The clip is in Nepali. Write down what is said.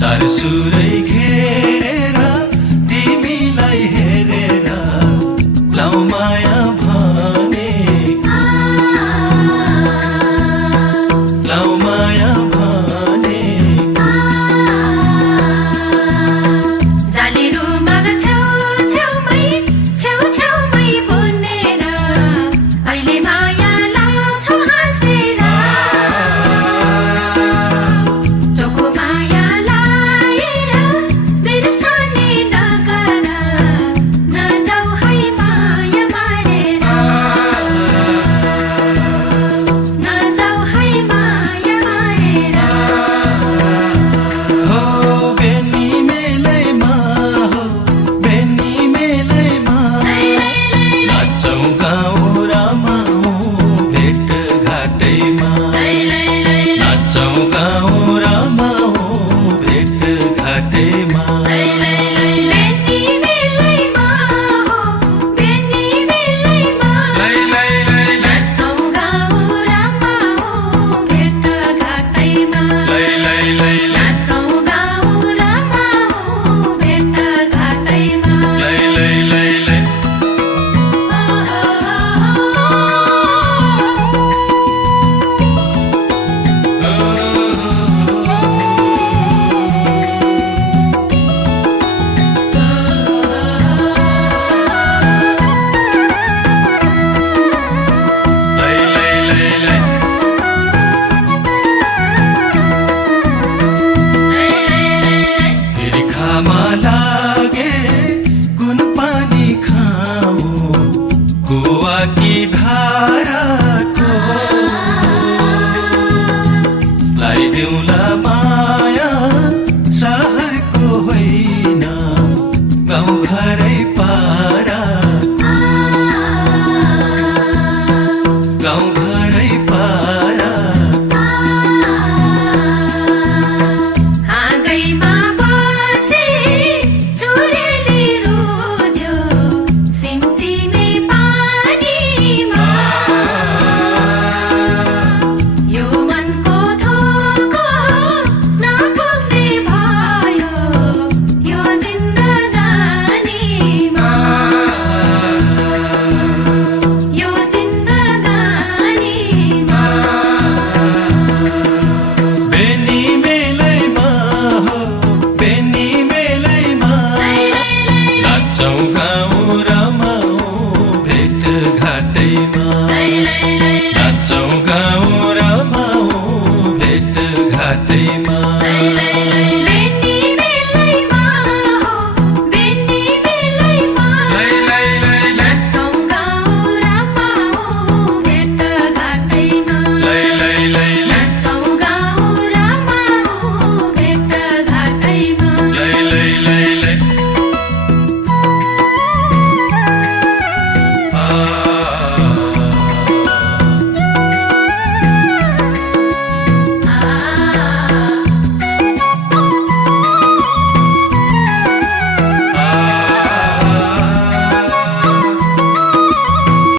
चार सुरै घेरेर तिमीलाई हेरेर लाउ माया भने लाउ माया भने जाली रुमाल छेउछेउमै बुनेर अहिले माया लाउँछु हाँसेर चोखो माया लाएर बिर्सने नगर नजाऊ है माया मारेर नजाऊ है माया मारेर हो बेनी मेलैमा हो बेनी मेलैमा नाचौँ गाउँ रमाउँ भेट घाटैमा नाचौँ